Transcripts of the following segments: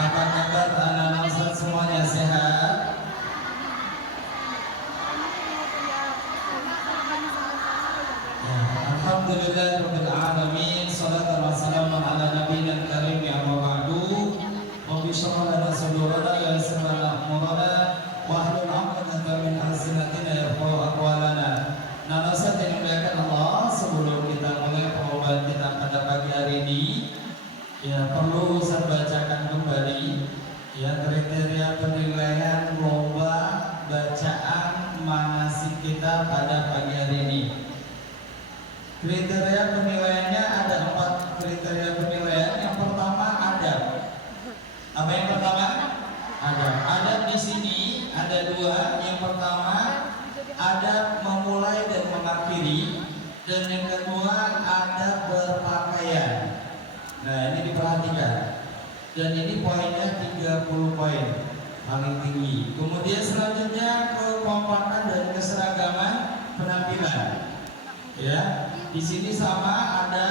Apa kabar anak-anak Ustaz semuanya, sehat? Ya, Alhamdulillah Rabbil Alamin. Salatu wassalamu ala nabiyina karim ya ba'du. Rabbi shrah lana sadrana wa yassir lana amrana wahlul 'uqdatam min alsinatina yafqahu aqwalana. Nah, Ustaz yang dimuliakan Allah, sebelum kita mulai pengobatan kita pada pagi hari ini, ya perlu saya bacakan kembali ya kriteria penilaian lomba bacaan manasik kita pada pagi hari ini. Kriteria penilaiannya ada 4 kriteria penilaian. Yang pertama adab. Apa yang pertama? Adab. Adab di sini ada 2. Yang pertama adab memulai dan mengakhiri, dan yang kedua adab berpakaian. Nah, ini diperhatikan. Dan ini poinnya 30 poin paling tinggi. Kemudian selanjutnya kekompakan dan keseragaman penampilan. Ya, di sini sama ada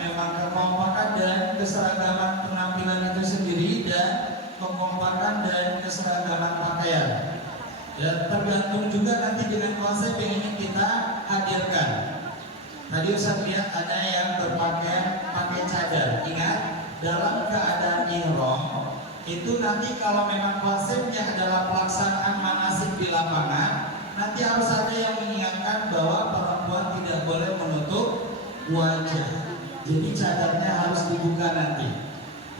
memang kekompakan dan keseragaman penampilan itu sendiri dan kekompakan dan keseragaman pakaian. Ya, tergantung juga nanti dengan konsep yang ingin kita hadirkan. Tadi Ustaz lihat ada yang berpakaian pakai cadar. Ingat, dalam keadaan ihram itu nanti kalau memang konsepnya adalah pelaksanaan manasik di lapangan, nanti harus ada yang mengingatkan bahwa perempuan tidak boleh menutup wajah. Jadi cadarnya harus dibuka nanti.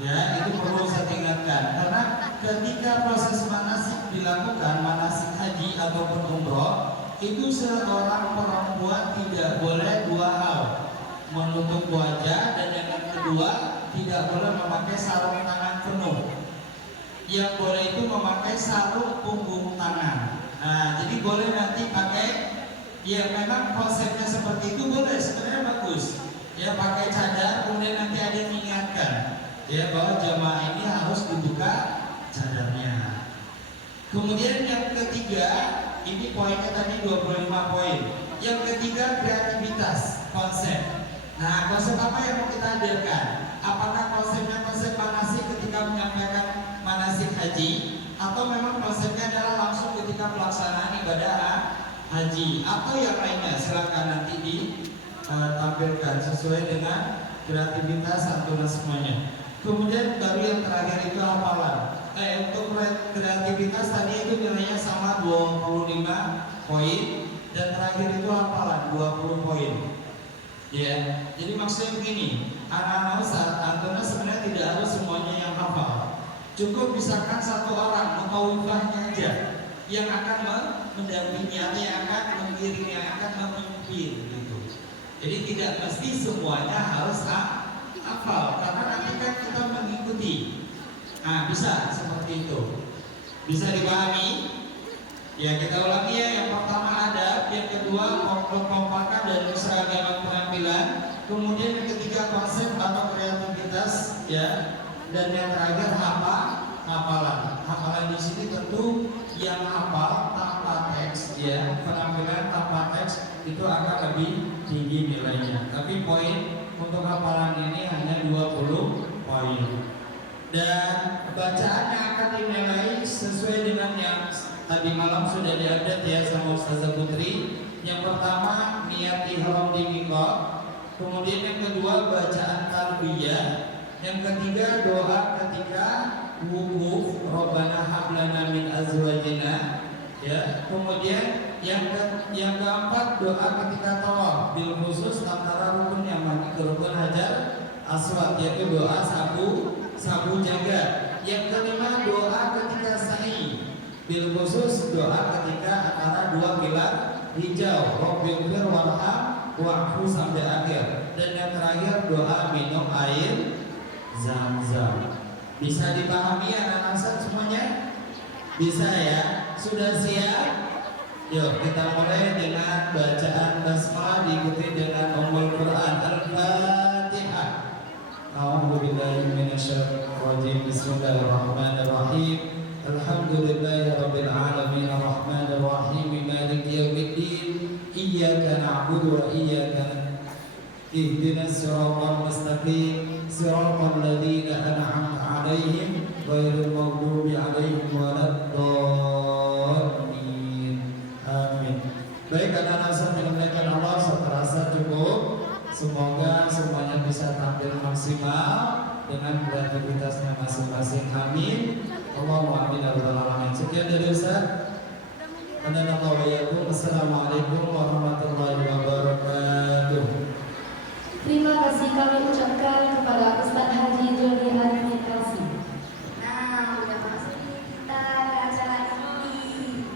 Ya, itu perlu saya ingatkan karena ketika proses manasik dilakukan, manasik haji ataupun umroh, itu seorang perempuan tidak boleh 2 hal, menutup wajah, dan yang kedua tidak boleh memakai sarung tangan penuh. Yang boleh itu memakai sarung punggung tangan. Nah, jadi boleh nanti pakai, ya memang konsepnya seperti itu boleh, sebenarnya bagus. Ya pakai cadar, kemudian nanti ada yang mengingatkan ya bahwa jamaah ini harus dibuka cadarnya. Kemudian yang ketiga, ini poinnya tadi 25 poin. Yang ketiga kreativitas, konsep. Nah, konsep apa yang mau kita hadirkan? Apakah konsepnya konsep manasik ketika menyampaikan manasik haji, atau memang konsepnya adalah langsung ketika pelaksanaan ibadah haji, atau yang lainnya? Silakan nanti ditampilkan sesuai dengan kreativitas santuna semuanya. Kemudian baru yang terakhir itu hafalan. Untuk kreativitas tadi itu nilainya sama 25 poin, dan terakhir itu hafalan 20 poin. Ya, jadi maksudnya begini, anak-anak Ustaz, antuna sebenarnya tidak harus semuanya yang hafal. Cukup misalkan 1 orang mutawifahnya aja yang akan mendampingi atau yang akan mengiring, yang akan memimpin gitu. Jadi tidak mesti semuanya harus hafal, karena nanti kan kita mengikuti. Nah, bisa seperti itu. Bisa dipahami? Ya, kita ulangi ya. Yang pertama adab, yang kedua kekompakan dan keseragaman penampilan, kemudian yang ketiga konsep atau kreativitas, ya, dan yang terakhir hafalan. Hafalan di sini tentu yang hafal tanpa teks, ya, penampilan tanpa teks itu akan lebih tinggi nilainya. Tapi poin untuk hafalan ini hanya 20 poin. Dan bacaannya akan dinilai sesuai dengan yang tadi malam sudah diupdate ya sama Ustazah Putri. Yang pertama niat ihram di miqat, kemudian yang kedua bacaan talbiyah, yang ketiga doa ketika wukuf, Rabbana hab lana min azwajina, ya. Kemudian yang keempat doa ketika tawaf, bil khusus antara rukun yang ke rukun hajar aswad, yaitu doa sabu jaga. Yang kelima doa ketika sa'i, bil khusus doa ketika antara 2 pilar hijau, Rabbighfir warham wa'fu sampai akhir. Dan yang terakhir doa minum air Zam-Zam. Bisa dipahami anak-anak semuanya? Bisa ya? Sudah siap? Yuk kita mulai dengan bacaan basmalah diikuti dengan Ummul Quran Al-Fatihah. A'udzubillahi minasyaitonir rajim. Bismillahirrahmanirrahim. Alhamdulillahirabbil alamin arrahmanir rahim maliki yaumiddin. Iyyaka na'budu wa iyyaka ihdinas siratal mustaqim siratal ladzina an'amta 'alaihim ghairil maghdubi 'alaihim waladdallin. Amin. Baik, anak-anak yang dimuliakan Allah, saya terasa cukup. Semoga semuanya bisa tampil maksimal dengan kreativitasnya masing-masing. Amin. Allahumma amin ya rabbal alamin. Sekian dari Ustaz. Assalamualaikum warahmatullahi wabarakatuh. Terima kasih kami ucapkan kepada Ustaz Haji Joni Arifin LC. Nah, udah masuk nih kita ke acara ini.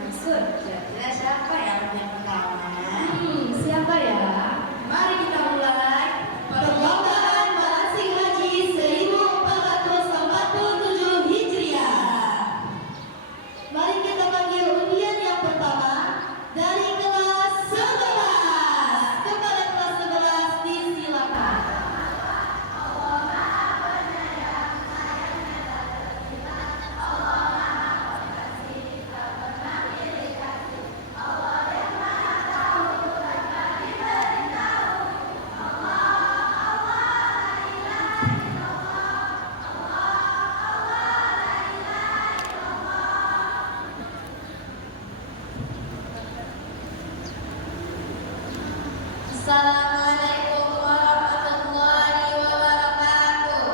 Maksud, kira-kira siapa yang pertama? Siapa ya? Mari kita mulai Perlombaan manasik haji 1447 Hijriah. Mari kita panggil undian yang pertama dari kelas 11. Kepada kelas 11 disilakan. Assalamualaikum warahmatullahi wabarakatuh.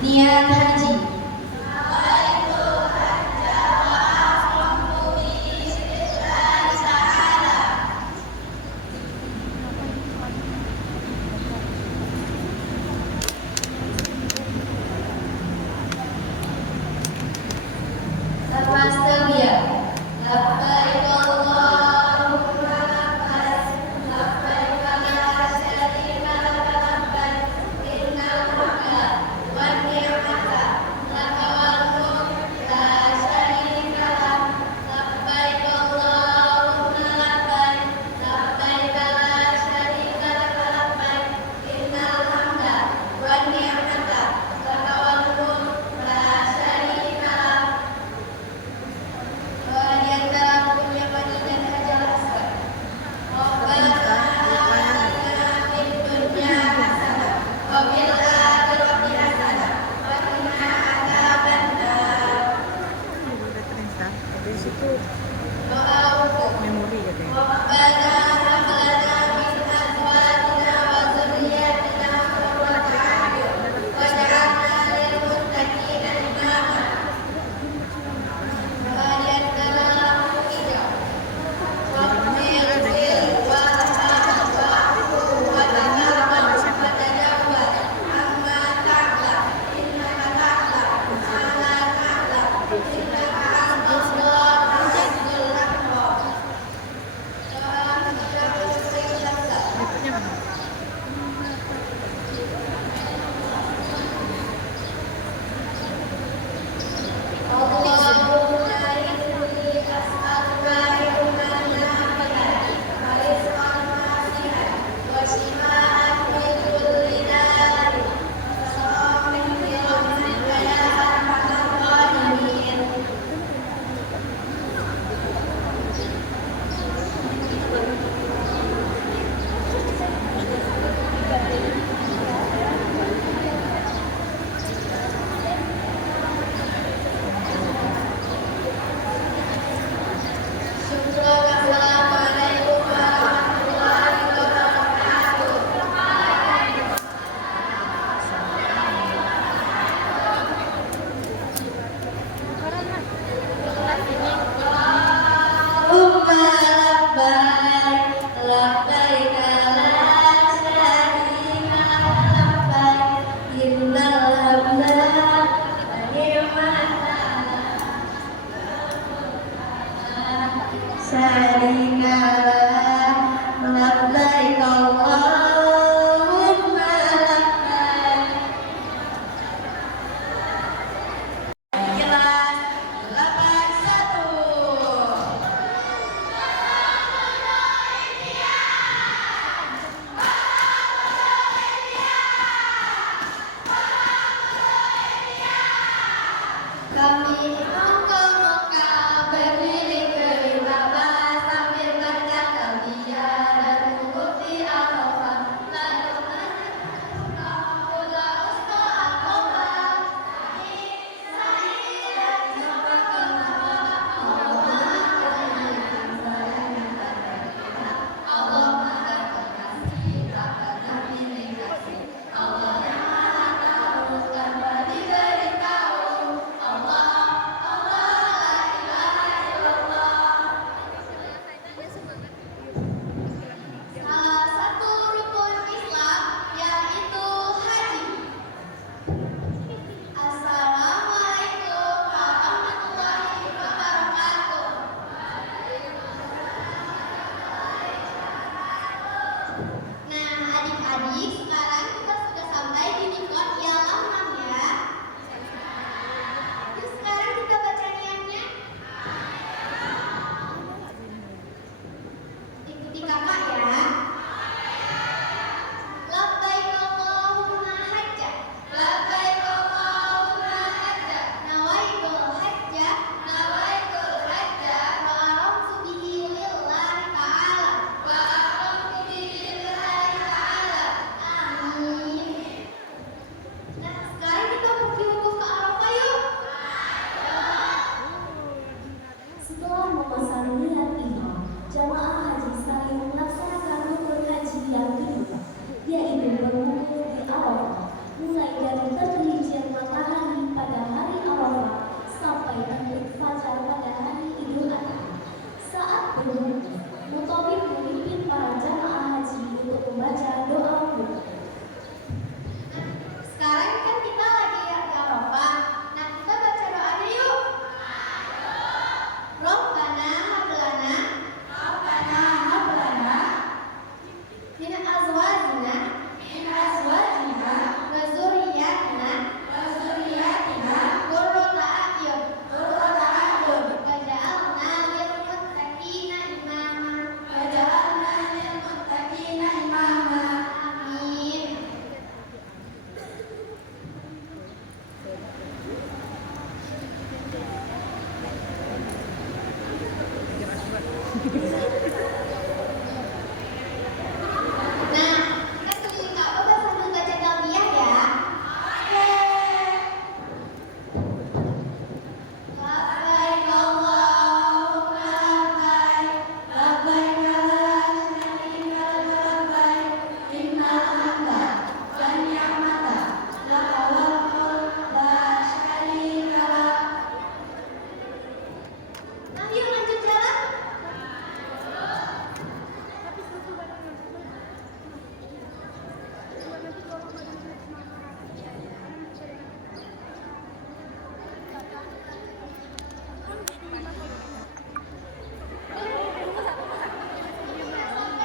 Niat haji. Lepas terbiak. Labbaik Allahumma labbaik. Labbaik la syarika laka labbaik. Innal hamda wan ni'mata laka wal mulk la syarika lak. Labbaik Allahumma labbaik. Labbaik la syarika laka labbaik. Innal hamda wan ni'mata laka wal mulk la syarika lak. Di antara hukumnya pada dan jelaskan. Rabbana atina fid dunya hasanah wa fil akhirati hasanah wa qina adzabannar. Doa untuk Memori katanya. Rabbana hab lana min azwajina wa dzurriyyatina qurrata a'yun waj'alna lil muttaqina imama. Di antara hijau Assalamualaikum warahmatullahi wabarakatuh. Allahumma labbaik, labbaik la syarika lak labbaik, innal hamda wa ni'mata syarika lak, labbaik Allahumma labbaik. Kelas 81. Kami engkau berdiri ke sambil berkata pasang niat ihram, jamaah haji saling melaksanakan rukun haji yang kedua, yaitu berwudu di Arafah, mulai dari tergelincir matahari pada hari Arafah sampai terbit fajar pada hari Idul Adha. Saat berwudu, mutawif memimpin para jamaah haji untuk membaca doa wudu. Sekarang kan kita lagi di Arafah. Nah, kita baca doanya yuk. Rabbana hablana min azwajina wa dzurriyyatina qurrata a'yun waj'alna lil muttaqina imama. Amin. Nah, kita keliling Ka'bah sambil baca talbiyah ya. Labbaik Allahumma labbaik labbaik la syarika lak labbaik innal hamda wan ni'mata laka wal mulk la syarika lak. Nah, yuk lanjut jalan.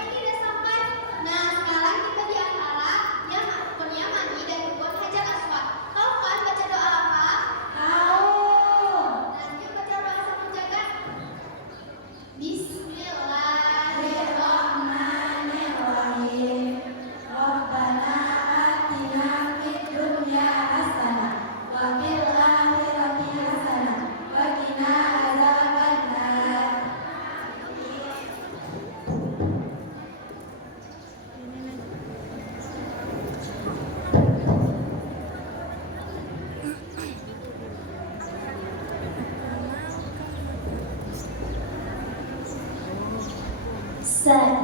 Tidak sampai. Nah, sekarang kita di antara yang rukunnya mandi dan rukun Hajar Aswad. Tahu kan baca doa apa? Tahu. Nah, yuk baca doa sama jaga. Bismillahirrahmanirrahim. Rabbana atina fid dunya hasanah wa fil akhirati hasanah wa qina adzabannar. Sa'i.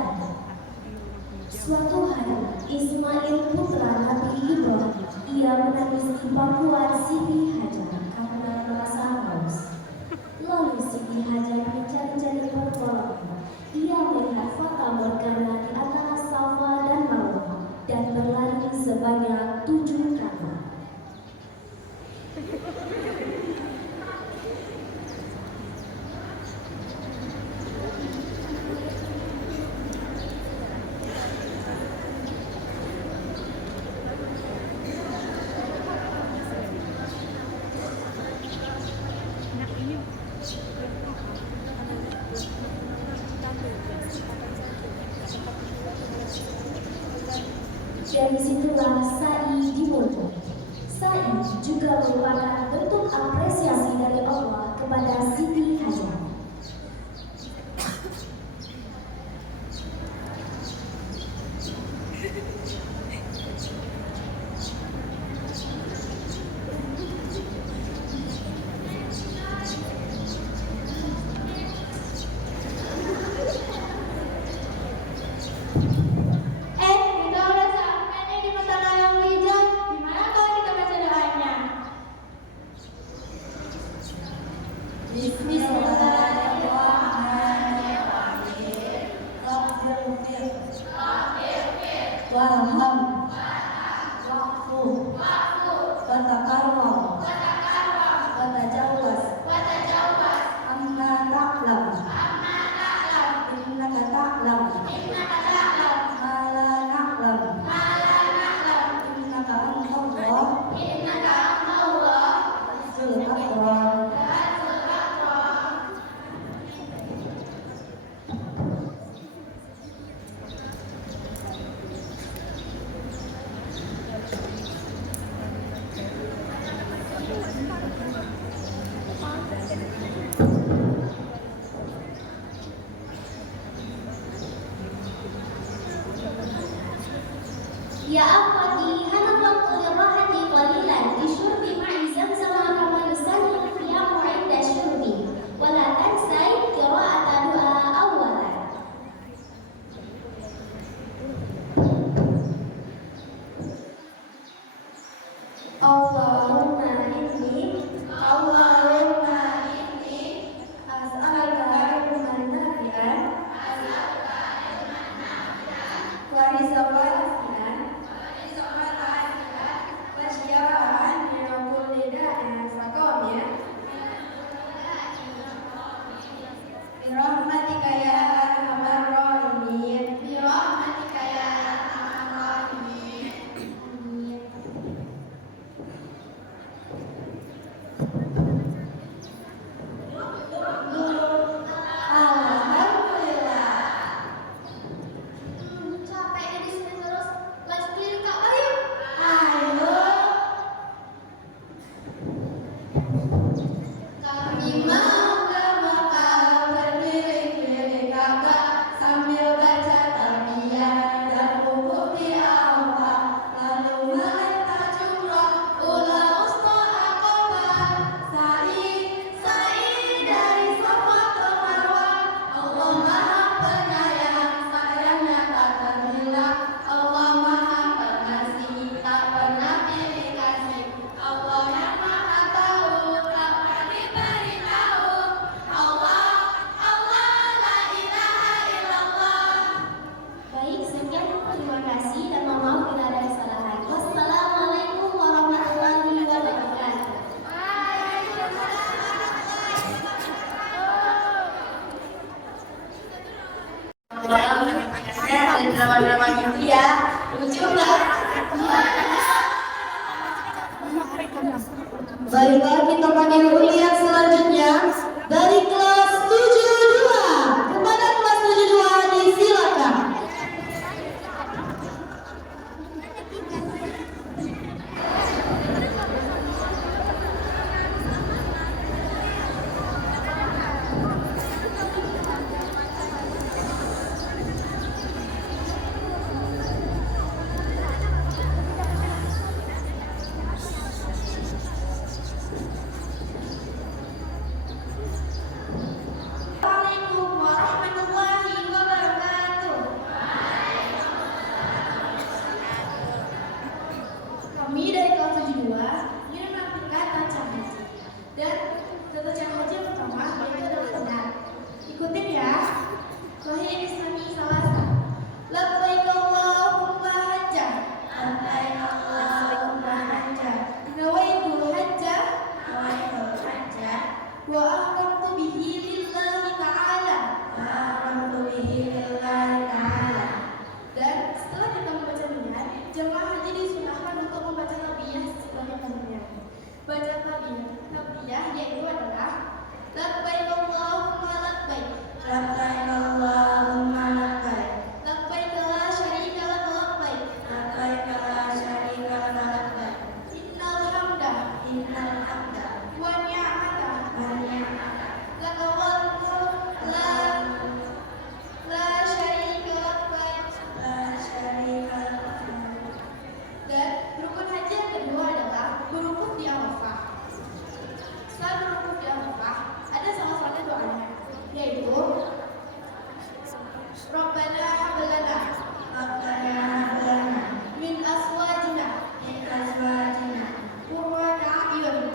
Suatu hari, Ismail putra Nabi Ibrahim, ia menangis di pangkuan Siti Hajar karena merasa haus. Lalu Siti Hajar mencari-cari pertolongan. Ia melihat fata morgana di antara Safa dan Marwah dan berlari sebanyak 7 kali. Dari situlah sa'i dimulai. Sa'i juga merupakan bentuk apresiasi dari Allah kepada Siti Hajar. Kita udah sampai nih di Pesona yang hijau. Gimana kalau kita baca doanya? Bismillah. Ada drama-drama gitu ya. Lucu nggak? Baiklah, kita panggil undian selanjutnya dari kelas 72. Kepada kelas 72 disilakan. Assalamualaikum warahmatullahi wabarakatuh. Kami dari kelas 72 ingin menampilkan tata haji. Dan tata cara haji yang pertama yaitu adalah benar. Ikutin ya. Wahai Islami salasa. Labbaik Allahumma hajja. Labbaik Allahumma hajja. Nawaitu hajja. Nawaitu hajja. Wa ahramtu bihi lillahi ta'ala. Wa ahramtu bihi lillahi ta'ala. Dan setelah kita membaca niat, jemaah haji disunahkan untuk membaca talbiyah sebagai talbiyah. Baca talbiyah yaitu adalah labbaik Allahumma labbaik. Labbaik Allahumma labbaik. Labbaik la syarika lak labbaik. Labbaik la syarika lak labbaik. Innal hamda. Innal hamda. Wa ni'mata. Wa ni'mata. Laka wal mulk la syarika lak. La syarika lak. Dan rukun haji yang kedua adalah berwukuf di Arafah. Setelah berwukuf di Arafah, ada salah satu doanya, yaitu Rabbana hab lana. Rabbana hab lana min azwajina. Min azwajina qurrata a'yun.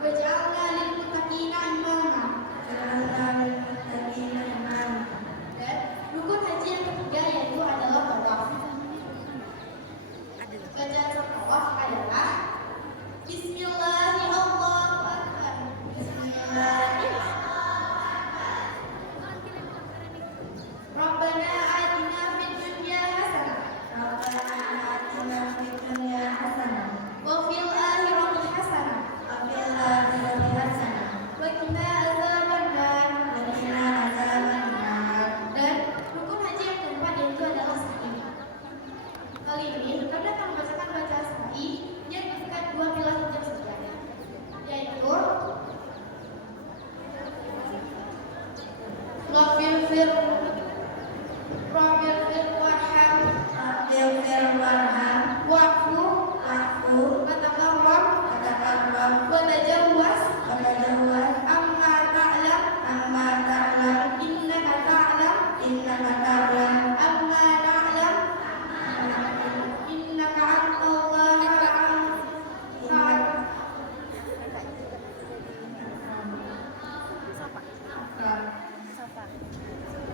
Waj'alna lil muttaqina imama. Waj'alna lil muttaqina imama. Dan rukun haji yang ketiga yaitu adalah tawaf. Bacaan tawaf adalah Bismillahi Allahu Akbar. Bismillahi Rabbana atina fid dunya hasanah. Rabbana atina fid dunya hasanah. Wa fil akhirati hasanah. Wa fil akhirati hasanah. Wa qina adzabannar. Wa qina adzabannar. Dan rukun haji yang keempat yaitu adalah sa'i. Kali ini kami akan membacakan bacaan sa'i yang mengikat dua pilar hijab saja, yaitu Rabbil fir warham. Rabbil fir warham. Wa'fu wa takarram. Wa tajawwaz. Amma ta'lam. Innaka ta'lam. Amma na'lam. Innaka antallaha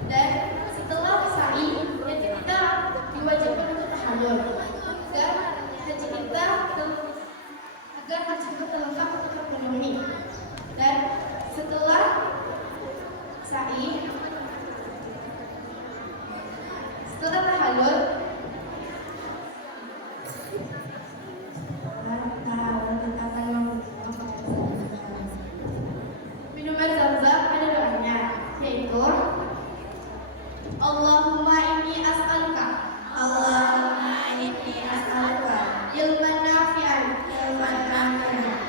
dan setelah sa'i haji kita diwajibkan untuk tahallul dan haji kita agar haji kita terlengkap untuk terpenuhi. Dan setelah sa'i, setelah tahallul minuman zam-zam ada doanya, yaitu Allahumma inni as'aluka. Allahumma inni as'aluka ilman nafi'an.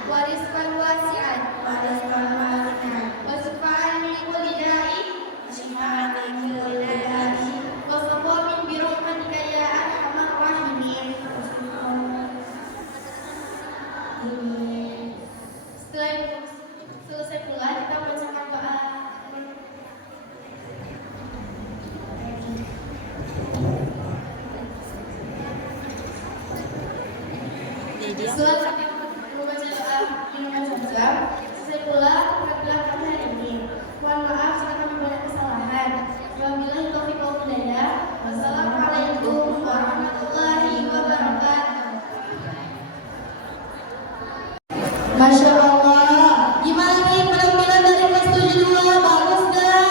Wa rizqan wasi'an. Wa shifaan min kulli da'i. Wa safamin bi rahmatika ya arhamar rahimin. Setelah itu selesai pula kita bacakan doa. Setelah membaca doa minuman zam-zam, selesai pula peraturan kami hari ini. Mohon maaf jika kami banyak kesalahan. Wabillahi taufiq wal hidayah. Wassalamualaikum warahmatullahi wabarakatuh. Masya Allah. Gimana nih penampilan dari kelas 72? Bagus gak?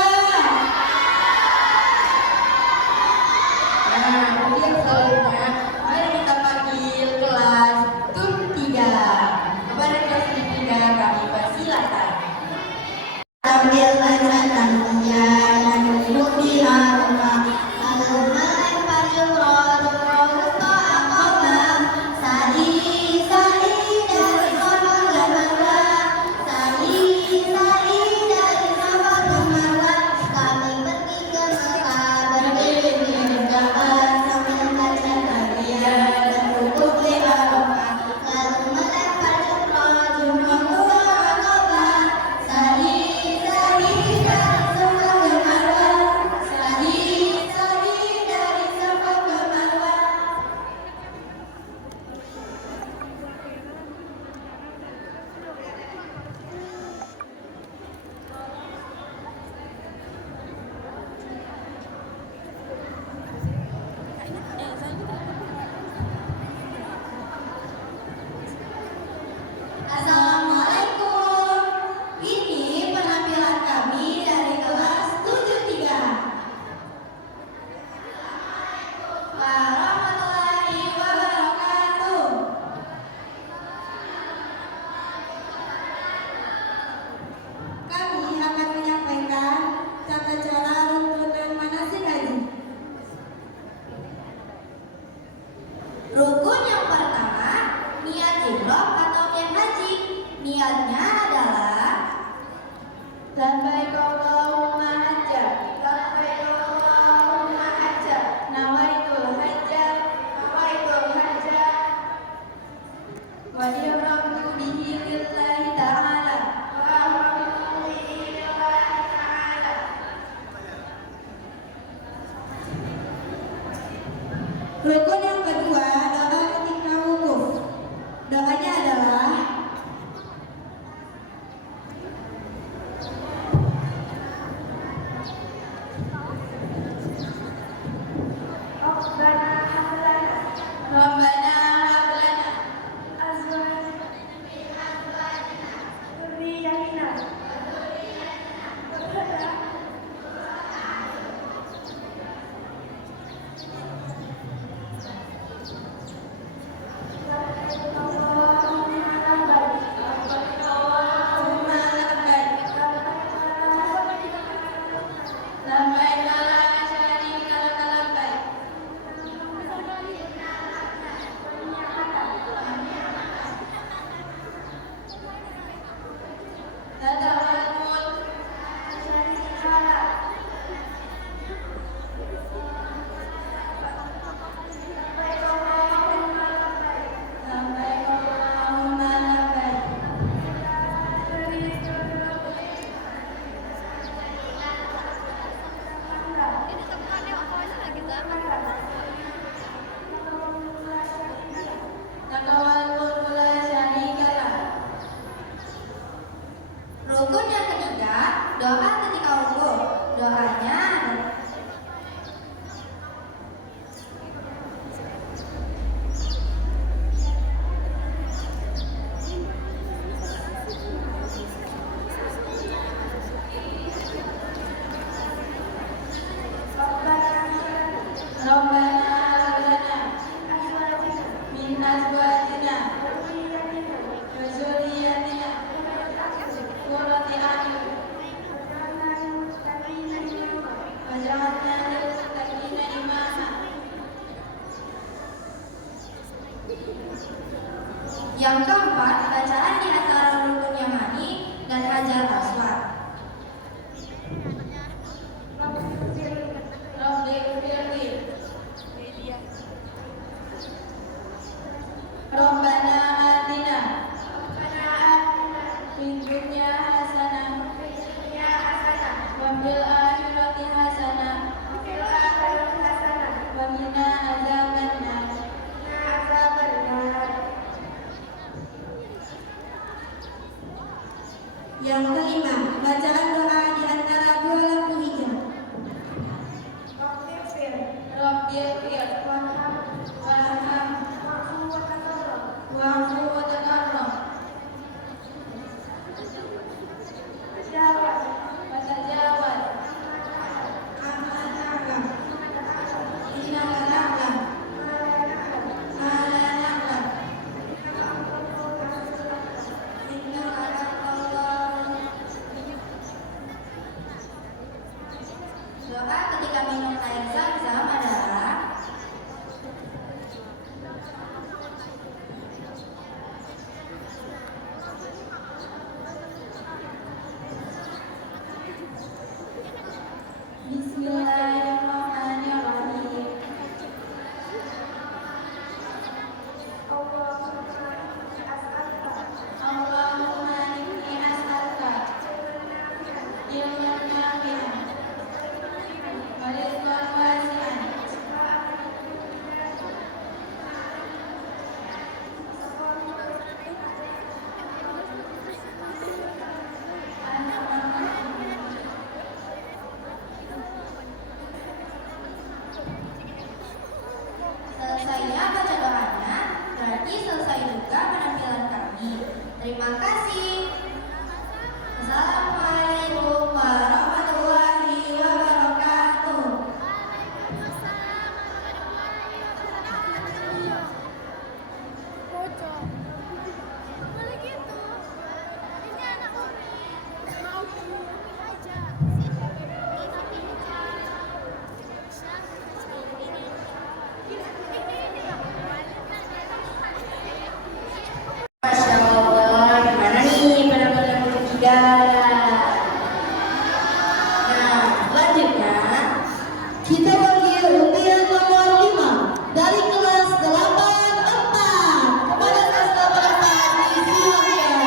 Rukun yang kedua, doa ketika wukuf. Doanya adalah Rabbana hab lana Rukun yang ketiga, doa ketika wukuf. Doanya Rabbana hab lana min azwajina wa dzurriyyatina qurrata a'yun waj'alna lil muttaqina imama. Yang keempat, bacaan di antara rukun yamani dan hajar aswad. Rabbana atina fid dunya hasanah wa fil akhirati hasanah wa qina adzabannar. Yang kelima, bacaan doa di antara dua lampu hijau. Rabbighfir warham wa'fu wa takarram wa tajawaz amma na'lam innaka na'lam ma la na'lam innaka antallah. Doa ketika minum air zam-zam adalah Bismillahirrahmanirrahim. Allahumma inni as'aluka ilman nafi'an wa rizqan wasi'an. Selesainya baca doanya, berarti selesai juga penampilan kami. Terima kasih. Assalamualaikum warahmatullahi wabarakatuh. Masya Allah, gimana nih penampilan ketiga? Nah, selanjutnya kita panggil undian nomor 5 dari kelas 84. Kepada kelas 84 disilakan.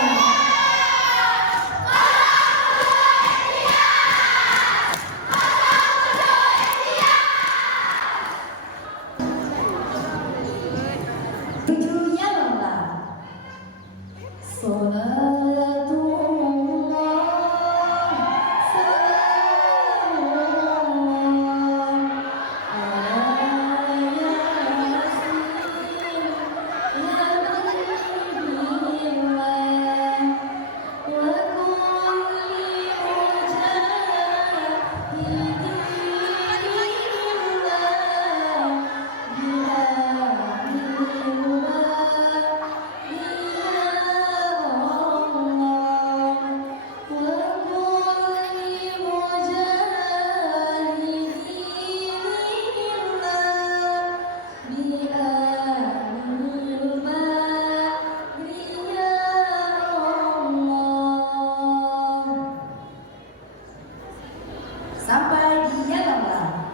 sampai dia lelah.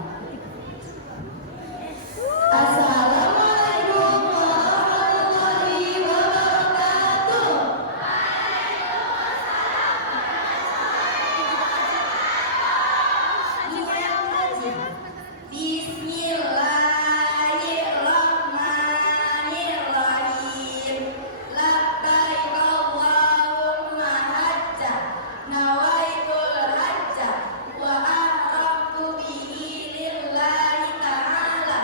Assalamualaikum warahmatullahi wabarakatuh. Bismillahirrahmanirrahim. Labbaik Allahumma hajja, nawaitul hajja, wa ahramtu bihi lillahi ta'ala.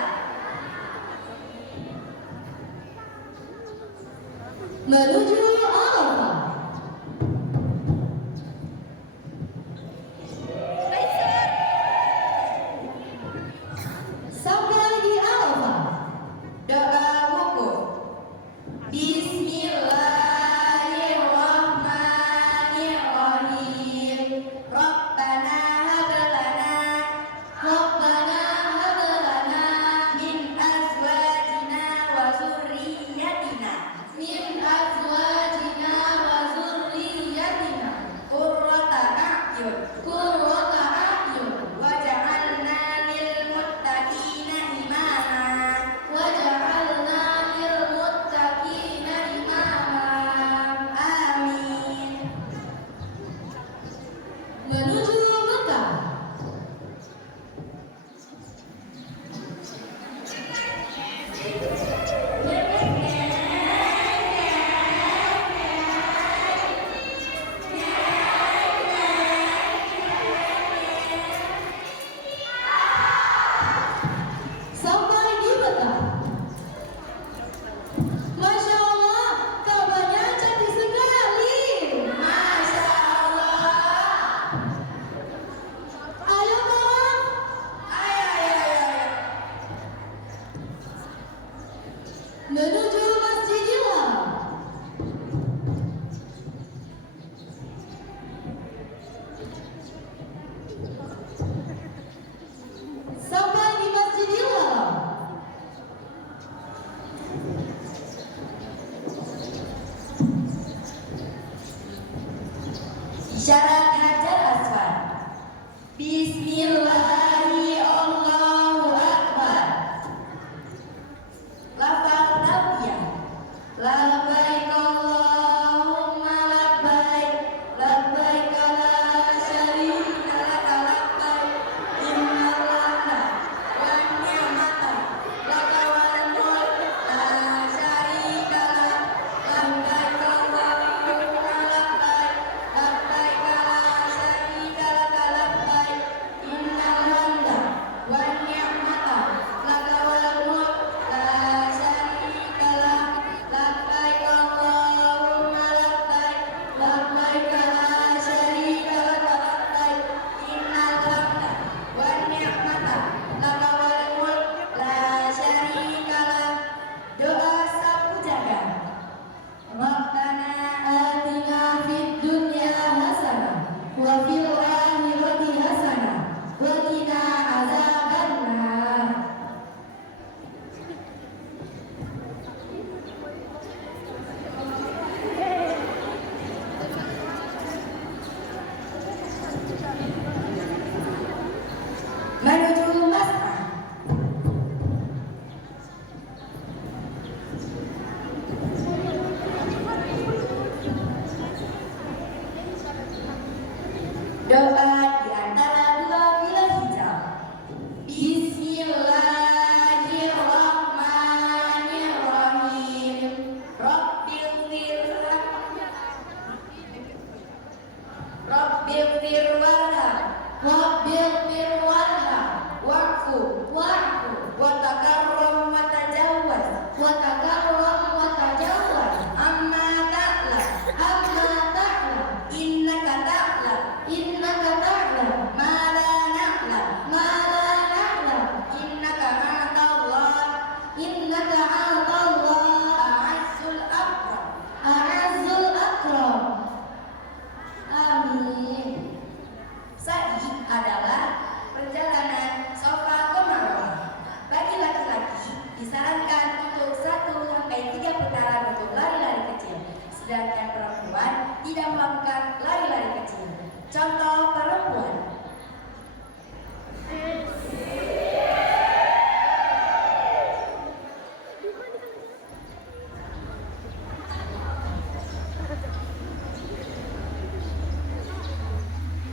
Menuju Arafah. Sampai di Arafah, doa wukuf. Bismillahirrahmanirrahim. Rabbana hab lana min azwajina wa zurriyyatina qurrata a'yun waj'alna lil muttaqina imama. Amin. Menuju Mekah. Sampai di Mekah. Masya Allah, kabarnya cantik sekali. Masya Allah. Ayo kawan. Ayo. Menuju Masjidil Haram. Sampai di Masjidil Haram. Isyarat Hajar Aswad. Bismillahi Allahu Akbar. Lafaz talbiyah. Labbaik Allahumma labbaik, labbaik la syarika laka labbaik, innal hamda wan ni'mata laka wal mulk la syarika lak, labbaik Allahumma labbaik, labbaik la syarika laka labbaik, innal hamda wan ni'mata laka wal mulk la syarika lak, labbaik Allahumma labbaik, labbaik la syarika laka labbaik, innal hamda wan ni'mata laka wal mulk la syarika lak. Doa sapu jagat. Rabbana atina fid dunya hasanah wa fil akhirati hasanah wa qina azabannar. Menuju Mas'ah. Doa di antara dua bila hijau. Bismillahirrahmanirrahim. Rabbil warham wa'fu wa takarram wa tajawaz amma ta'lam innaka ta'lam ma la na'lam innaka a'tallah a'azzul akram. Amin. Sa'i adalah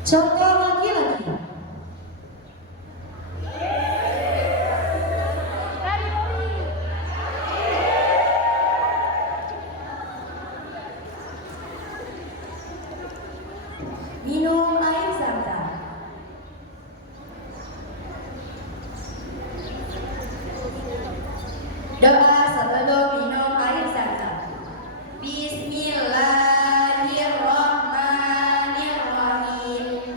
Contoh laki-laki. Minum air zam-zam. Doa sebelum minum air zam-zam. Bismillahirrahmanirrahim.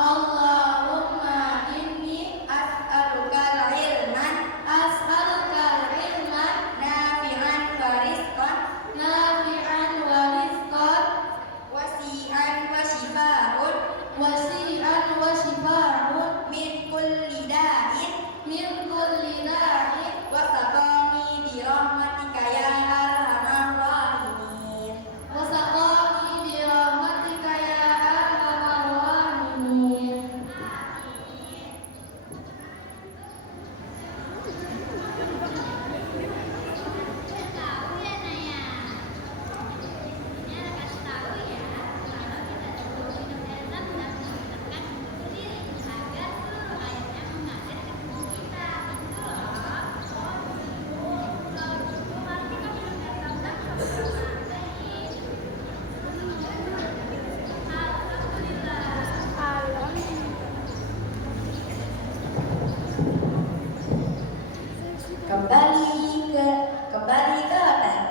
Allahumma inni as'alukal ilman nafi'an wa rizqan wasi'an wa shifaa'un min kulli da'in wa saqani bi rahmatika ya arhamar rahimin. Kembali ke hotel.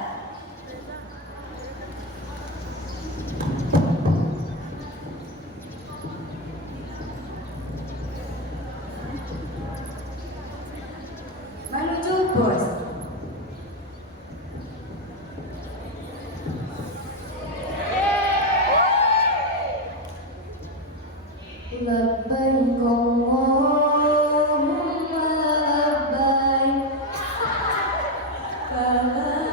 Menuju bos. Labbaik Allahumma labbaik. Labbaik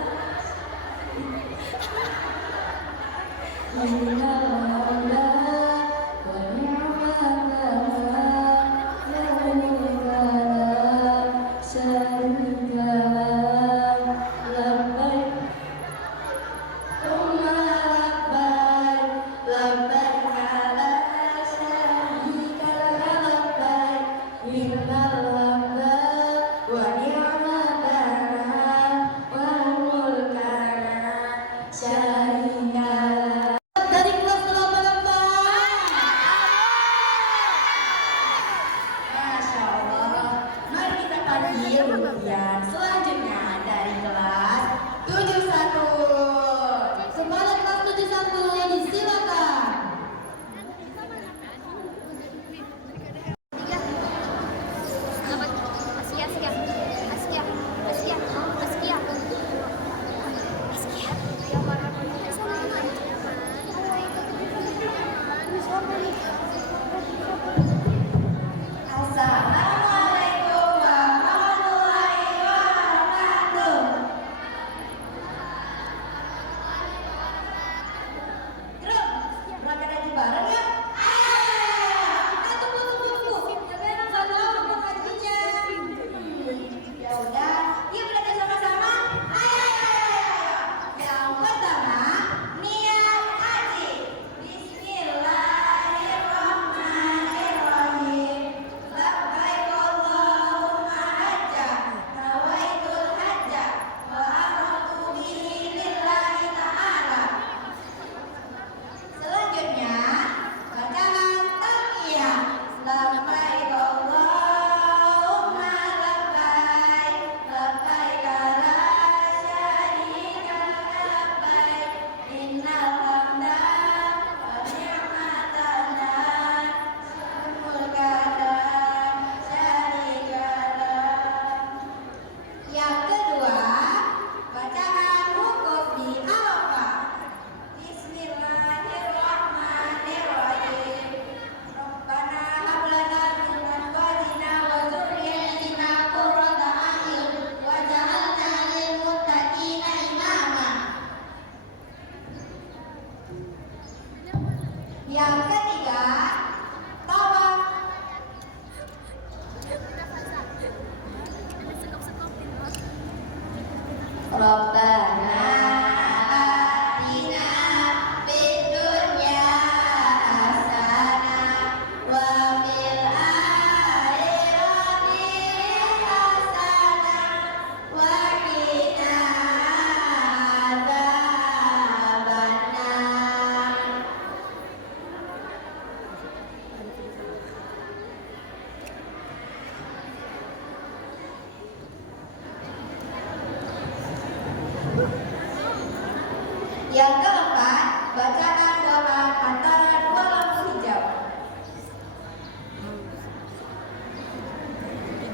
Yang keempat, bacakan doa antara dua lampu hijau.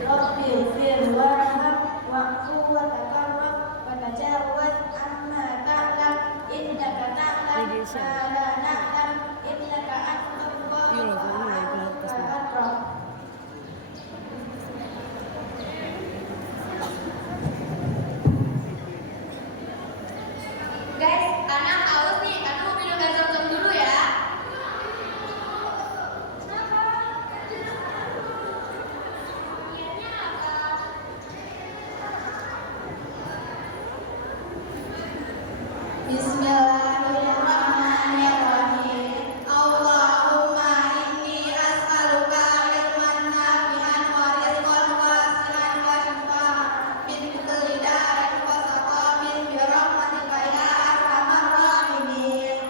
Rabbi fir warham wa'fu wa takarram wa tajawaz amma ta'lam innaka ta'lam ma la na'lam innaka antal Guys, anak haus nih, anak mau minum air zam-zam dulu ya. Bismillahirrahmanirrahim. Allahumma inni as'aluka ilman nafi'an wa rizqan wasi'an wa shifaan min kulli da'in wa saqamin bi rahmatika ya arhamar rahimin.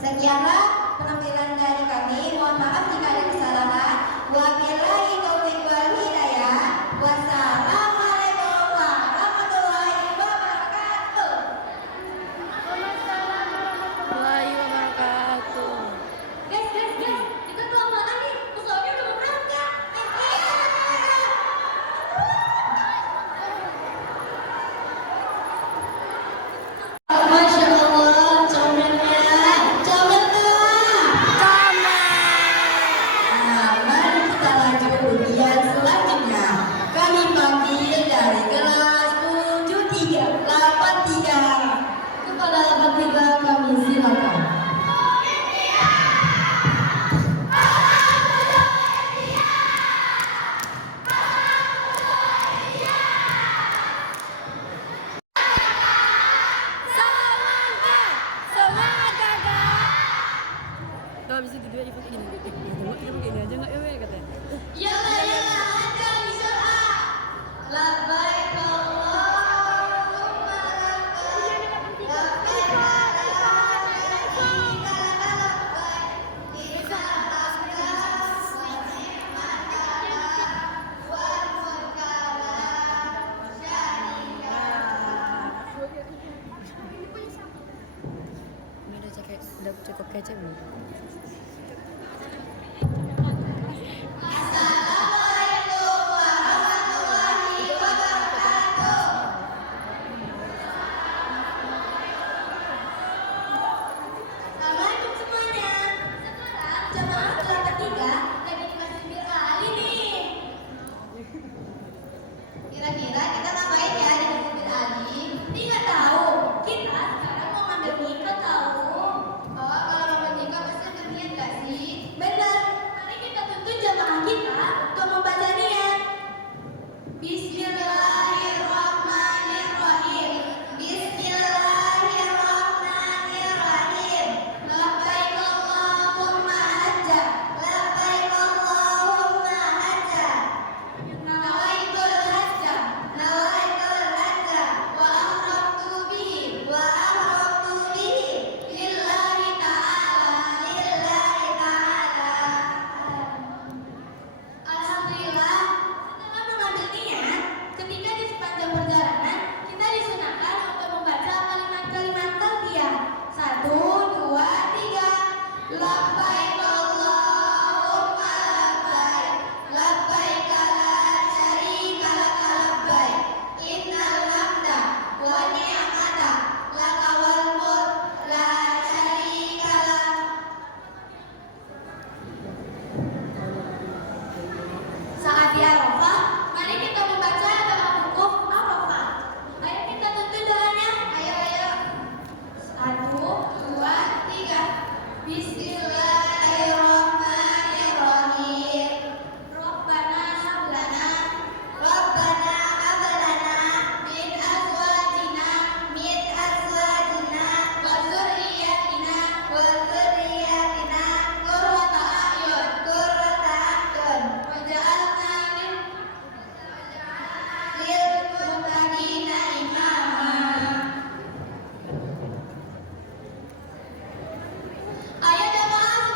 Sekianlah penampilan dari kami. Mohon maaf jika ada kesalahan. Wabillahi taufiq wal hidayah. Wassalamualaikum warahmatullahi wabarakatuh. Warahmatullahi wabarakatuh. Guys, kita kelamaan nih. Pesawatnya udah mau berangkat. Masya Allah, comelnya, comelnya. Nah, mari kita lanjut ujian selanjutnya. Kami panggil dari kelas 7383. Kepada 83 kami silakan. Semangat kakak. Tuh habis itu dia pakai gini. Dia pakai ini aja nggak ya katanya. Yalla anta bisa. Labbaik Allahumma labbaik. Labbaik la syarika laka labbaik. Innal hamda wan ni'mata wal mulka la syarika lak. Ini udah cukup kece belum? Assalamualaikum warahmatullahi wabarakatuh. Assalamualaikum semuanya. Sekarang jamaah kelas ketiga lagi dikasih bir Ali nih. Kira-kira kita ngapain ya di bir Ali? Ini nggak tahu. Kita sekarang mau ngambil nikah tahu. Oh, kalau ngambil nikah pasti ada niat nggak sih? Benar. Mari kita tuntut jamaah kita untuk membaca niat. Bismillahirrahmanirrahim. Bismillahirrahmanirrahim. Labbaik Allahumma hajja. Labbaik Allahumma hajja. Nawaitul hajja. Nawaitul hajja. Wa ahramtu bihi. Wa ahramtu bihi. Lillahi ta'ala. Lillahi ta'ala. Alhamdulillah, setelah mengambil niat, ketika di sepanjang perjalanan, kita disunahkan untuk membaca kalimat-kalimat talbiyah. 1, 2, 3. Labbaik Allahumma labbaik. Labbaik la syarika laka labbaik. Innal hamda wa ni'mata laka wal mulk la syarika lak. Saat di Arafah, mari kita membaca doa wukuf Arafah. Ayo kita tuntut doanya. Ayo. 1, 2, 3. Bismillahirrahmanirrahim. Rabbana hab lana min azwajina wa dzurriyyatina qurrata a'yun waj'alna lil muttaqina imama. Ayo jamaah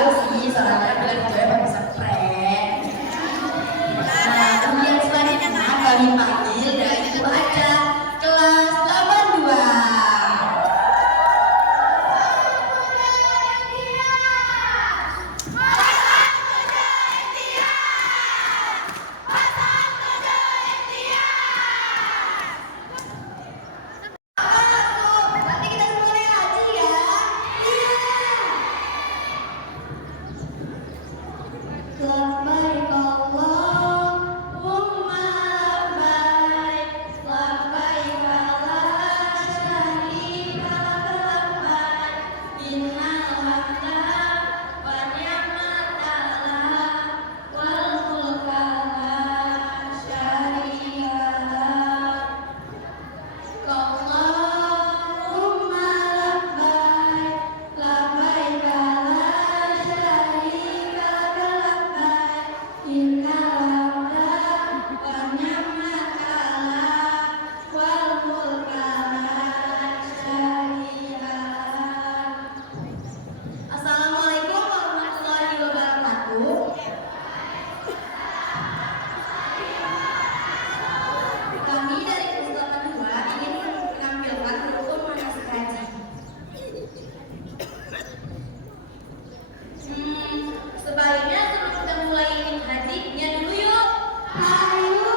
enggak sih, soalnya bilang cewek pakai spray. Nah, kemudian selanjutnya kami panggil dari itu aja kelas 82. Nanti kita semua naik haji ya. Iya. Labbaik Allahumma labbaik, labbaik la syarika lak labbaik, innal hamda wan ni'mata lak wal mulka la syarika lak. Allahumma labbaik, labbaik la syarika lak labbaik, innal hamda wan ni'mata lak wal mulka la syarika lak. Assalamualaikum warahmatullahi wabarakatuh. Kami dari kelas 82 ingin menampilkan rukun manasik haji. Sebaiknya sebelum kita mulai ingin haji, niat dulu yuk. Ayo.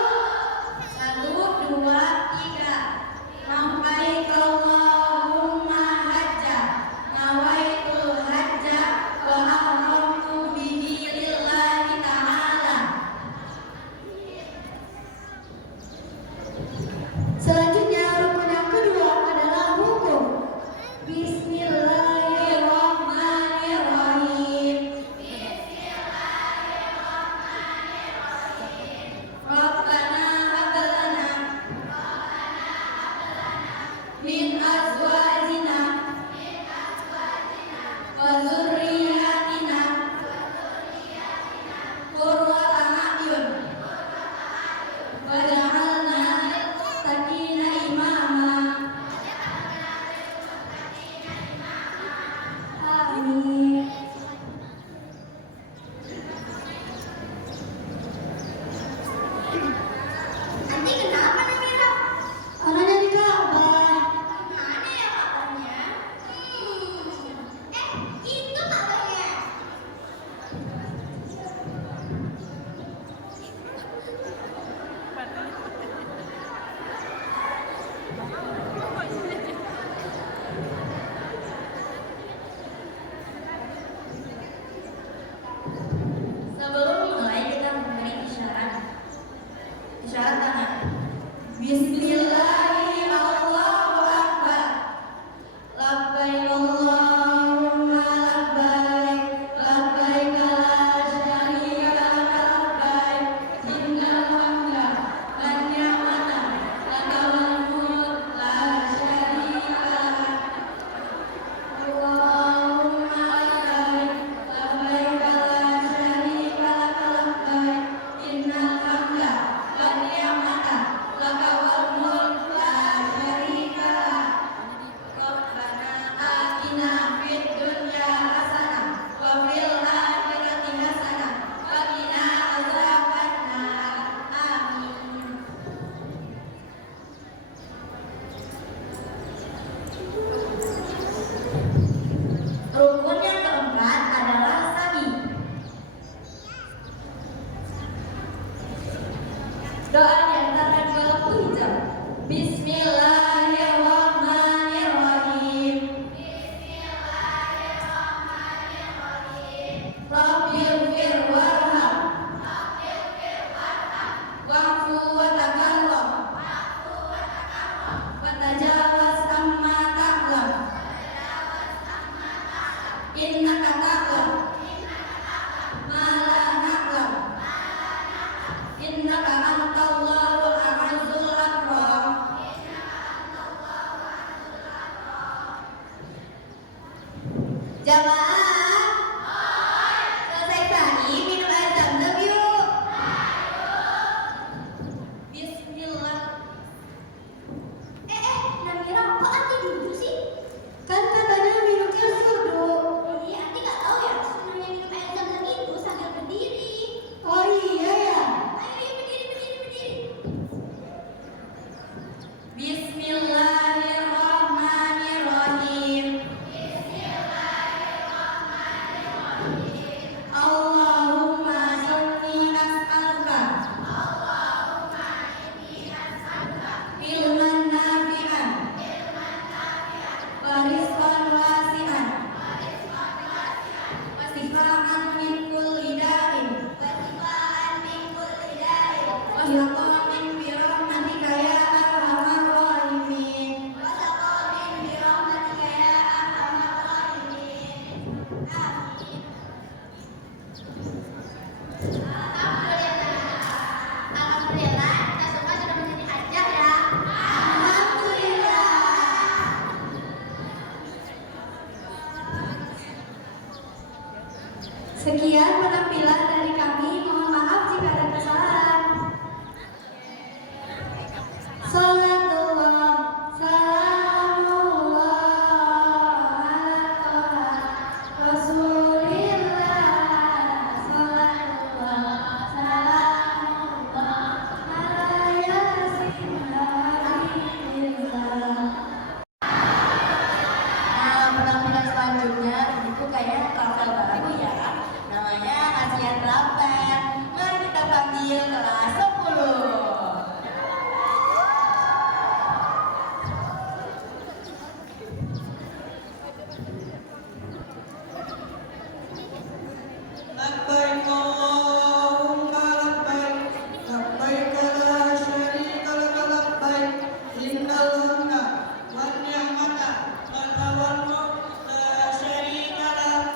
1, 2, 3. Labbaik Allahumma hajja, nawaitu hajja, wa ahramtu bihi lillahi ta'ala. Selanjutnya rukun yang kedua adalah hukum. Bismillahirrahmanirrahim. Rabbana hab lana min azwajina wa dzurriyyatina qurrata a'yun waj'alna lil-muttaqina imama. Amin. Nanti kenapa Namira? Orangnya di Ka'bah. Mana ya kabarnya? Itu kabarnya. Sebelum mulai kita memberi isyarat. Isyarat tangan. Bismillahirrahmanirrahim. Allahu Akbar. Labbaik Allahumma labbaik, labbaik la syarika lak labbaik, innal hamda wan ni'mata laka wal mulk la syarika lak. Allahumma labbaik, labbaik la syarika lak labbaik, innal hamda wan ni'mata laka wal mulk la syarika lak. Rabbana atina fid dunya hasanah wa fil akhirati hasanah wa qina adzabannar. Amin. Rukun yang keempat adalah sa'i. Doa di antara dua hijab. Bismillahirrahmanirrahim. Rabbil fir warham, wa'fu wa takallam, wa tajawaz amma ta'lam, innaka ta'lam ma la na'lam, innaka antallahu a'azzul akram. Jamaah, selesai tadi minum air zam-zam yuk. Bismillah. Namira, kok Anti duduk sih? Kan katanya minum jus dulu. Iya, Anti nggak tahu ya sunahnya minum Sekian penampilan dari kami. Mohon maaf jika ada kesalahan. Salatullah, salamullah ala Rasulillah. Salatullah, salamullah ala Yasin Habibillah. Nah, penampilan selanjutnya itu kayaknya kelas baru ya. Namanya Asian Rapen. Mari kita panggil kelas 10. Labbaik Allahumma labbaik, labbaik la syarika laka labbaik, innal hamda wan ni'mata laka wal mulk la syarika lak,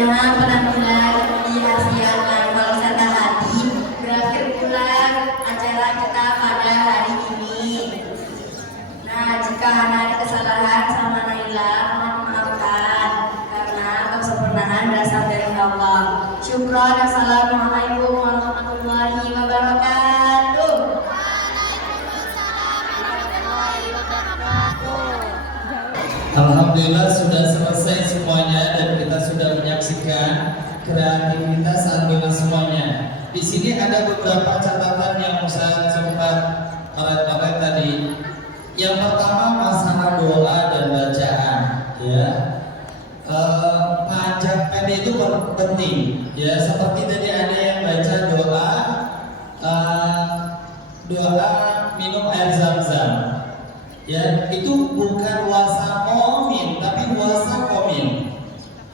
Akhirnya penampilan di Asia Karnaval Wisata Hati berakhir pula acara kita pada hari ini. Nah, jika ada kesalahan sama Naila, mohon maafkan karena kesempurnaan berasal dari Allah. Syukron. Assalamualaikum warahmatullahi wabarakatuh. Alhamdulillah sudah selesai semuanya dan kita sudah menyaksikan kreativitas alumni semuanya. Di sini ada beberapa catatan yang saya sempat korek-korek tadi. Yang pertama masalah doa dan bacaan, ya. Panjang pendek itu penting, ya. Seperti tadi ada yang baca doa minum air zam-zam. Ya, itu bukan wasa komin, tapi wasa komin.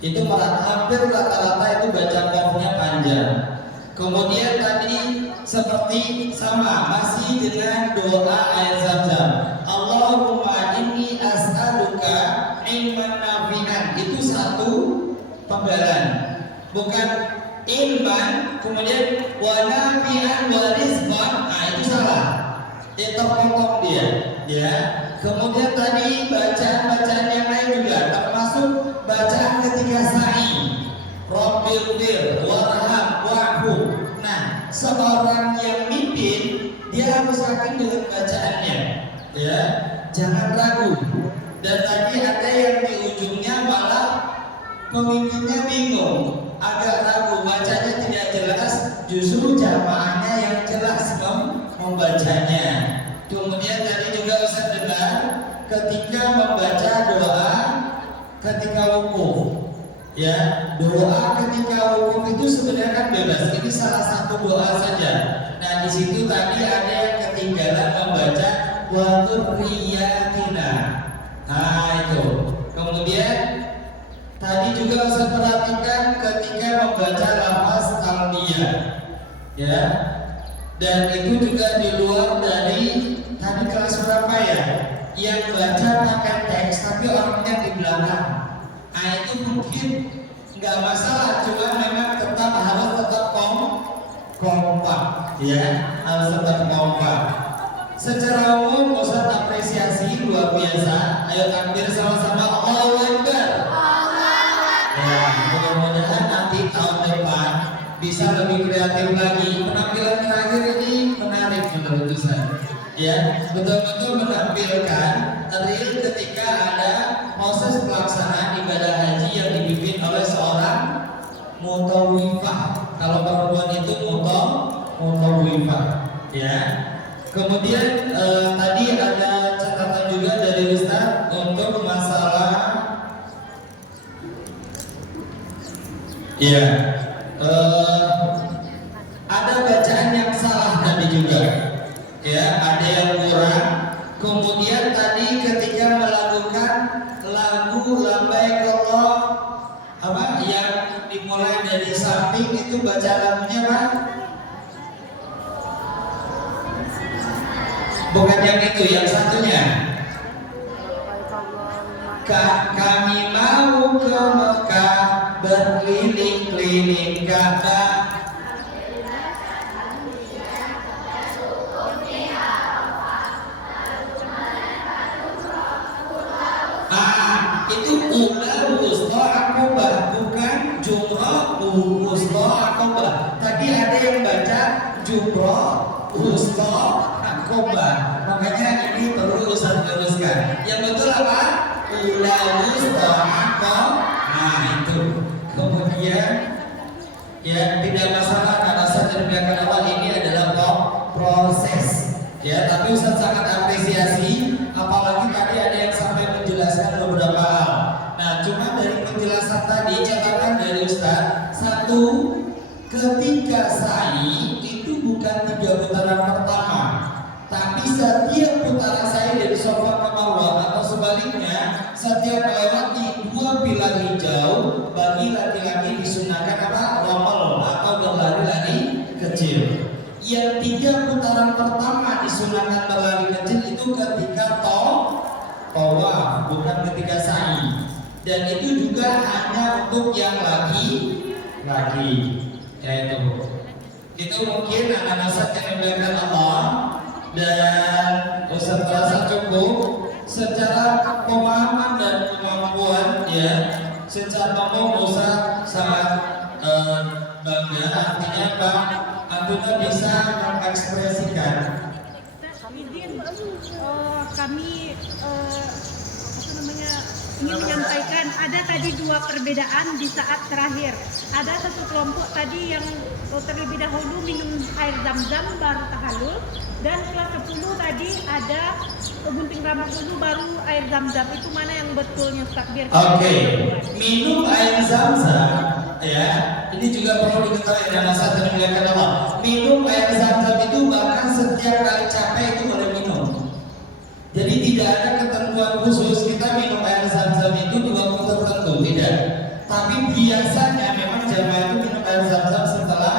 Itu hampir rata-rata itu baca kofnya panjang. Kemudian tadi seperti sama masih dengan doa air zam-zam. Allahumma inni as'aluka ilman nafi'an. Itu satu penggalan, bukan ilman kemudian wa nafi'an wa rizqan. Nah, itu salah. Itu potong dia, ya. Kemudian tadi bacaan-bacaan yang lain juga termasuk bacaan ketika sa'i. Rabbil fir warham wa'fu. Nah, seorang yang mimpin dia harus yakin dengan bacaannya, ya. Jangan ragu. Dan tadi ada yang di ujungnya malah pemimpinnya bingung, agak ragu, bacanya tidak jelas, justru jamaahnya yang jelas membacanya. Kemudian tadi juga Ustaz dengar ketika membaca doa ketika wukuf, ya, doa ketika wukuf itu sebenarnya kan bebas. Ini salah satu doa saja. Nah, di situ tadi ada yang ketinggalan membaca wa dzurriyyatina. Nah, itu. Kemudian tadi juga saya perhatikan ketika membaca lafaz talbiyah, ya. Dan itu juga di luar dari tadi kelas berapa ya? Yang baca pakai teks tapi orangnya di belakang. Nah, itu mungkin nggak masalah, cuma memang harus tetap kompak, ya, harus tetap kompak. Secara umum Ustaz apresiasi luar biasa. Ayo takbir sama-sama, Allahu Akbar. Ya, mudah-mudahan nanti tahun depan bisa lebih kreatif lagi. Penampilan terakhir ini menarik menurut saya. Ya, betul-betul menampilkan real ketika ada proses pelaksanaan ibadah haji yang dipimpin oleh seorang mutawifah. Kalau perempuan itu mutawifah, ya. Kemudian tadi ada catatan juga dari Ustaz untuk masalah, ya. Ada bacaan yang salah tadi juga, ya, ada yang kurang. Kemudian tadi ketika melakukan lagu Labbaik Allah yang dimulai dari samping itu baca lagunya apa? Bukan yang itu, yang satunya. Kami mau ke Mekah berkeliling-keliling Ka'bah. Itu ula wusta akobah, bukan jumrah wusta akobah. Tadi ada yang baca jumrah wusta akobah, makanya ini perlu Ustaz luruskan. Yang betul apa? Ula wusta akobah. Nah, itu. Kemudian ya tidak masalah karena saya terbiakan awal ini adalah proses, ya. Tapi Ustaz sangat apresiasi, apalagi tadi ada yang sampai menjelaskan beberapa hal. Nah, cuma dari penjelasan tadi catatan dari Ustaz, satu, ketika sa'i itu bukan 3 putaran pertama, tapi setiap putaran sa'i dari Safa ke Marwah atau sebaliknya, setiap melewati 2 pilar hijau bagi laki-laki disunahkan apa? Romal atau berlari-lari kecil. Yang 3 putaran pertama disunahkan berlari kecil itu ketika tawaf, bukan ketika sa'i. dan itu juga hanya untuk yang laki, yaitu itu mungkin anak-anak yang dimuliakan Allah dan Ustaz merasa cukup secara pemahaman dan kemampuan ya, secara umum Ustaz sangat bangga, artinya apa? Antum bisa mengekspresikan. Kami ingin menyampaikan ada tadi dua perbedaan di saat terakhir. Ada satu kelompok tadi yang terlebih dahulu minum air zam-zam baru tahallul, dan kelas 10 tadi ada gunting rambut dulu baru air zam-zam. Itu mana yang betulnya Ustaz? Oke, minum air zam-zam ya, ini juga perlu diketahui dan nasihat yang dimuliakan Allah. Minum air zam-zam itu bahkan setiap kali capek itu boleh minum. Jadi tidak ada ketentuan khusus kita minum air zam-zam itu di waktu tertentu, tidak. Tapi biasanya memang jamaah itu minum air zam-zam setelah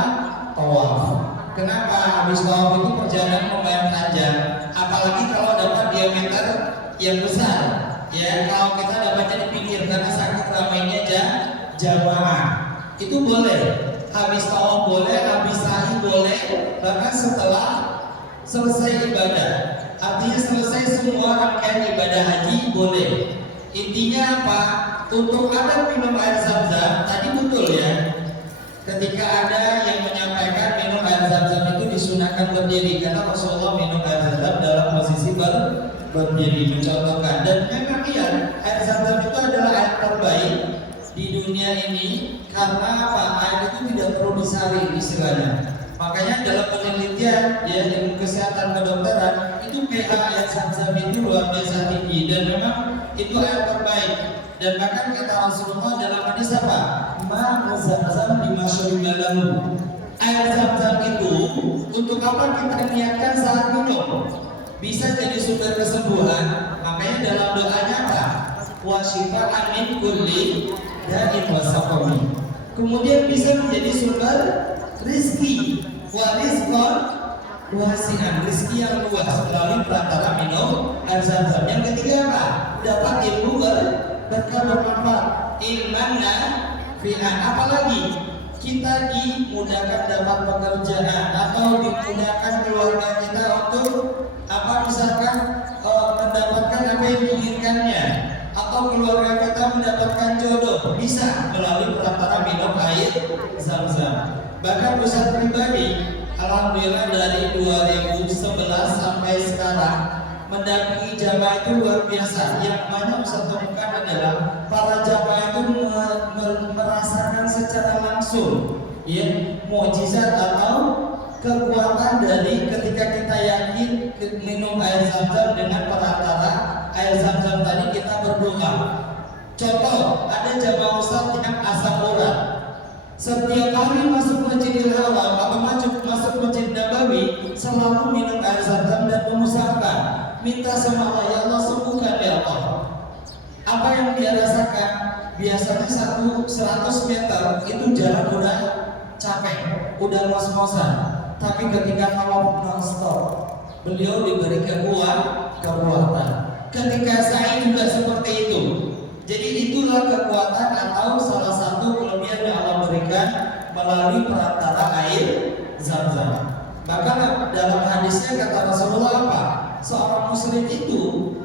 tawaf. Kenapa? Habis tawaf itu perjalanan lumayan panjang, apalagi kalau dapat diameter yang besar. Ya, kalau kita dapatnya di pinggir karena sakit ramainya jamaah, itu boleh. Habis tawaf boleh, habis sa'i boleh, bahkan setelah selesai ibadah. Artinya selesai semua rangkaian ibadah haji boleh. Intinya apa? Untuk ada minum air zam-zam tadi betul ya. Ketika ada yang menyampaikan minum air zam-zam itu disunahkan berdiri, karena Rasulullah minum air zam-zam dalam posisi berdiri mencontohkan. Dan memang iya, air zam-zam itu adalah air terbaik di dunia ini karena apa? Air itu tidak perlu disaring istilahnya. Makanya dalam penelitian ya ilmu kesehatan kedokteran itu pH air zam-zam itu luar biasa tinggi dan memang itu air terbaik. Dan bahkan kata Rasulullah dalam hadis apa? Ma zam-zam dimasyhurkan lahu. Air zam-zam itu untuk apa kita niatkan saat minum? Bisa jadi sumber kesembuhan. Makanya dalam doanya apa? Wa syifa'an min kulli da'in wa saqami. Kemudian bisa menjadi sumber rizki, warizkon wasi'an, rizki yang luas melalui perantara minum air zam-zam. Yang ketiga apa? Dapat ilmu bermanfaat, ilmanna fi'an. Apalagi kita dimudahkan dapat pekerjaan atau dimudahkan keluarga kita untuk apa, misalkan mendapatkan apa yang diinginkannya, atau keluarga kita mendapatkan jodoh, bisa melalui perantara minum air zam-zam. Bahkan Ustaz pribadi, alhamdulillah dari 2011 sampai sekarang mendampingi jamaah itu luar biasa. Yang banyak Ustaz temukan adalah para jamaah itu merasakan secara langsung ya mukjizat atau kekuatan dari ketika kita yakin minum air zam-zam dengan perantara air zam-zam tadi kita berdoa. Contoh, ada jamaah Ustaz yang asam urat. Setiap kali masuk Masjidil Haram atau masuk Masjid Nabawi selalu minum air zam-zam dan mengusahakan minta sama Allah, ya Allah sembuhkan ya Allah. Apa yang dia rasakan? Biasanya 100 meter itu jalan udah capek, udah ngos-ngosan. Tapi ketika kalau non-stop, beliau diberi kekuatan. Ketika saya juga seperti itu. Jadi itulah kekuatan atau salah satu kelebihan yang Allah berikan melalui perantara air zam-zam. Maka dalam hadisnya kata Rasulullah apa? Seorang muslim itu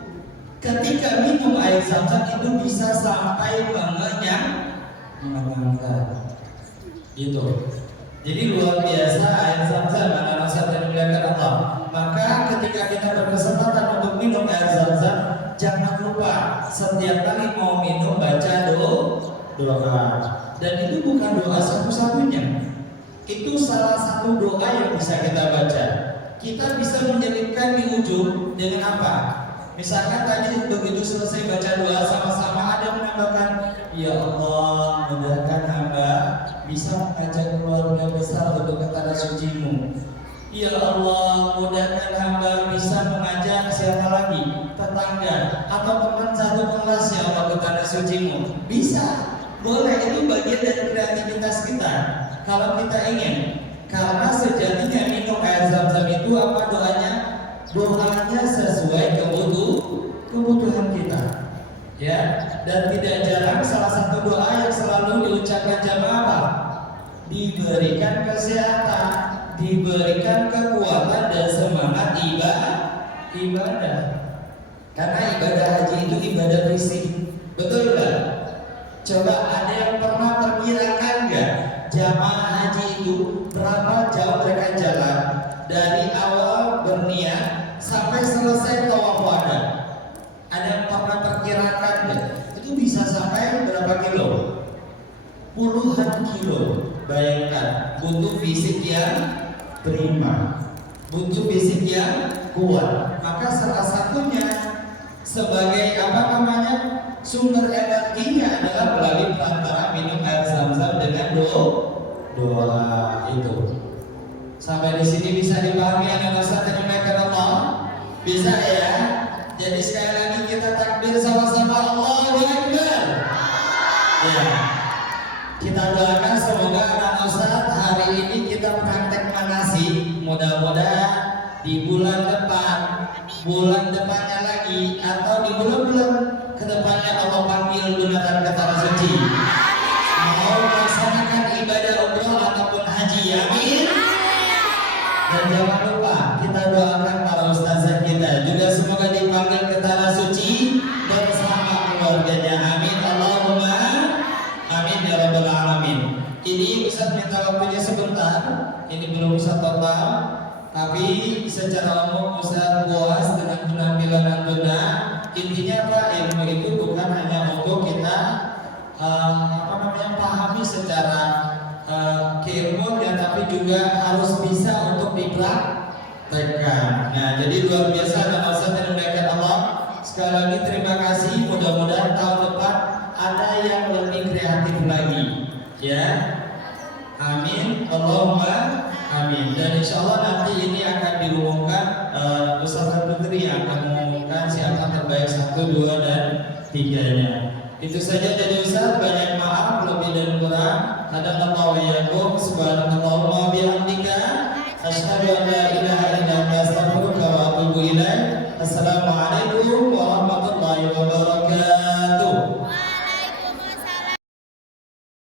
ketika minum air zam-zam itu bisa sampai mengenyangkan. Itu. Jadi luar biasa air zam-zam, anak-anak saya dimuliakan Allah. Maka ketika kita berkesempatan untuk minum air zam-zam, jangan lupa setiap kali mau minum baca doa. Dan itu bukan doa satu-satunya. Itu salah satu doa yang bisa kita baca. Kita bisa menyelipkan di ujung dengan apa? Misalkan tadi begitu selesai baca doa sama-sama ada menambahkan, ya Allah mudahkan hamba bisa mengajak keluarga besar untuk ke tanah suci-Mu. Ya Allah mudahkan hamba bisa mengajak siapa lagi? Tetangga atau teman satu kelas ya Allah ke tanah suci-Mu. Bisa, boleh, itu bagian dari kreativitas kita. Kalau kita ingin, karena sejatinya minum air zam-zam itu apa doanya? Doanya sesuai kebutuhan kita. Ya, Dan tidak jarang salah satu doa yang selalu diucapkan jamaah apa? Diberikan kesehatan, diberikan kekuatan dan semangat ibadah. Karena ibadah haji itu ibadah fisik, betul nggak? Coba ada yang pernah perkirakan nggak jamaah haji itu berapa jauh mereka jalan dari awal berniat sampai selesai tawaf wada? Ada yang pernah perkirakan nggak? Itu bisa sampai berapa kilo? Puluhan kilo. Bayangkan, butuh fisik yang prima, butuh fisik yang kuat. Maka salah satunya sebagai sumber energinya adalah melalui perantara minum air zam-zam dengan doa itu. Sampai di sini bisa dipahami anak Ustaz yang dimuliakan Allah? Bisa ya? Jadi sekali lagi kita takbir sama-sama, Allahu Akbar. Ya. Kita doakan semoga anak Ustaz hari ini kita praktek manasik. Mudah-mudahan di bulan depannya lagi, atau di bulan-bulan kedepannya Allah panggil gunakan ke tanah suci. Mau melaksanakan ibadah umroh ataupun haji, amin. Dan jangan lupa kita doakan para ustazah kita juga semoga dipanggil ke tanah suci bersama keluarganya, amin. Allahumma amin ya rabbal alamin. Ini Ustaz minta waktunya sebentar. Ini belum Ustaz total, tapi secara umum Ustaz puas dengan penampilan Antuna. Intinya apa? Ilmu itu bukan hanya untuk kita pahami secara keilmuan, tapi juga harus bisa untuk dipraktekkan. Nah, jadi luar biasa anak Ustaz yang dimuliakan Allah. Sekali lagi terima kasih. Mudah-mudahan tahun depan ada yang lebih kreatif lagi, ya. Amin. Allahumma amin. Dan insya Allah nanti ini akan diumumkan, Ustaz Putri yang akan mengumumkan siapa terbaik 1, 2, dan 3-nya. Itu saja dari Ustaz. Banyak maaf lebih dan kurang. Hadanallahu wa iyyakum. Subhanallahumma bihamdika asyhadu an la ilaha illa anta astaghfiruka wa atubu ilaik. Assalamualaikum